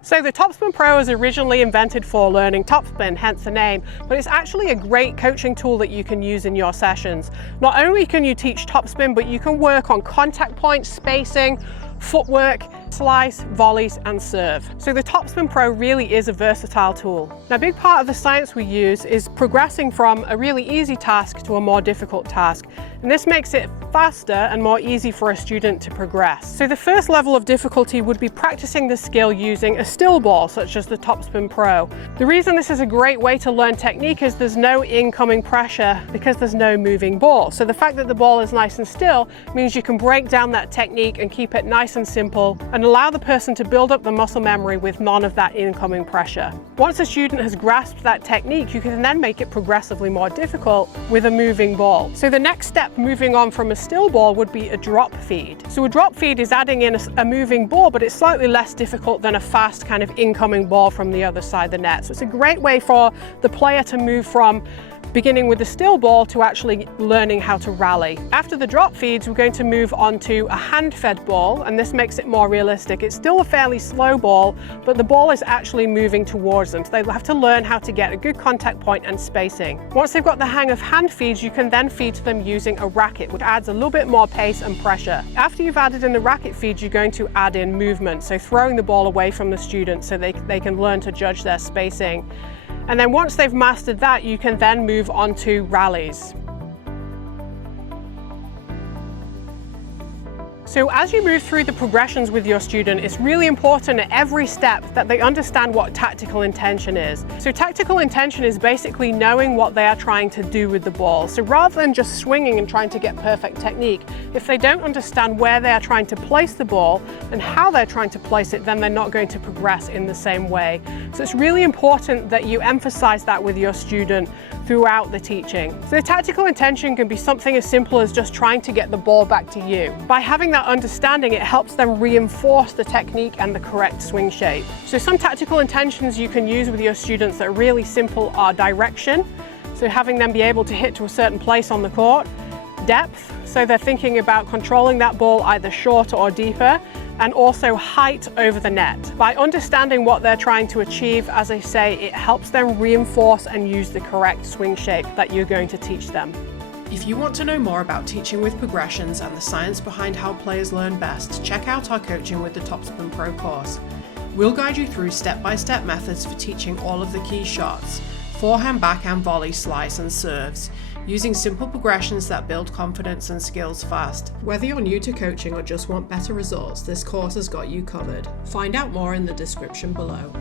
So the TopspinPro was originally invented for learning topspin, hence the name, but it's actually a great coaching tool that you can use in your sessions. Not only can you teach topspin, but you can work on contact points, spacing, footwork, slice, volleys and serve. So the TopspinPro really is a versatile tool. Now a big part of the science we use is progressing from a really easy task to a more difficult task. And this makes it faster and more easy for a student to progress. So the first level of difficulty would be practicing the skill using a still ball, such as the TopspinPro. The reason this is a great way to learn technique is there's no incoming pressure because there's no moving ball. So the fact that the ball is nice and still means you can break down that technique and keep it nice and simple and allow the person to build up the muscle memory with none of that incoming pressure. Once a student has grasped that technique, you can then make it progressively more difficult with a moving ball. So the next step moving on from a still ball would be a drop feed. So a drop feed is adding in a moving ball, but it's slightly less difficult than a fast kind of incoming ball from the other side of the net. So it's a great way for the player to move from beginning with the still ball to actually learning how to rally. After the drop feeds, we're going to move on to a hand-fed ball, and this makes it more realistic. It's still a fairly slow ball, but the ball is actually moving towards them. So they'll have to learn how to get a good contact point and spacing. Once they've got the hang of hand feeds, you can then feed to them using a racket, which adds a little bit more pace and pressure. After you've added in the racket feeds, you're going to add in movement, so throwing the ball away from the student so they can learn to judge their spacing. And then once they've mastered that, you can then move on to rallies. So as you move through the progressions with your student, it's really important at every step that they understand what tactical intention is. So tactical intention is basically knowing what they are trying to do with the ball. So rather than just swinging and trying to get perfect technique, if they don't understand where they are trying to place the ball and how they're trying to place it, then they're not going to progress in the same way. So it's really important that you emphasize that with your student throughout the teaching. So the tactical intention can be something as simple as just trying to get the ball back to you. By having that understanding, it helps them reinforce the technique and the correct swing shape. So some tactical intentions you can use with your students that are really simple are direction, so having them be able to hit to a certain place on the court, depth, so they're thinking about controlling that ball either shorter or deeper, and also height over the net. By understanding what they're trying to achieve, as I say, it helps them reinforce and use the correct swing shape that you're going to teach them. If you want to know more about teaching with progressions and the science behind how players learn best, check out our Coaching with the TopspinPro course. We'll guide you through step-by-step methods for teaching all of the key shots: forehand, backhand, volley, slice and serves, using simple progressions that build confidence and skills fast. Whether you're new to coaching or just want better results, this course has got you covered. Find out more in the description below.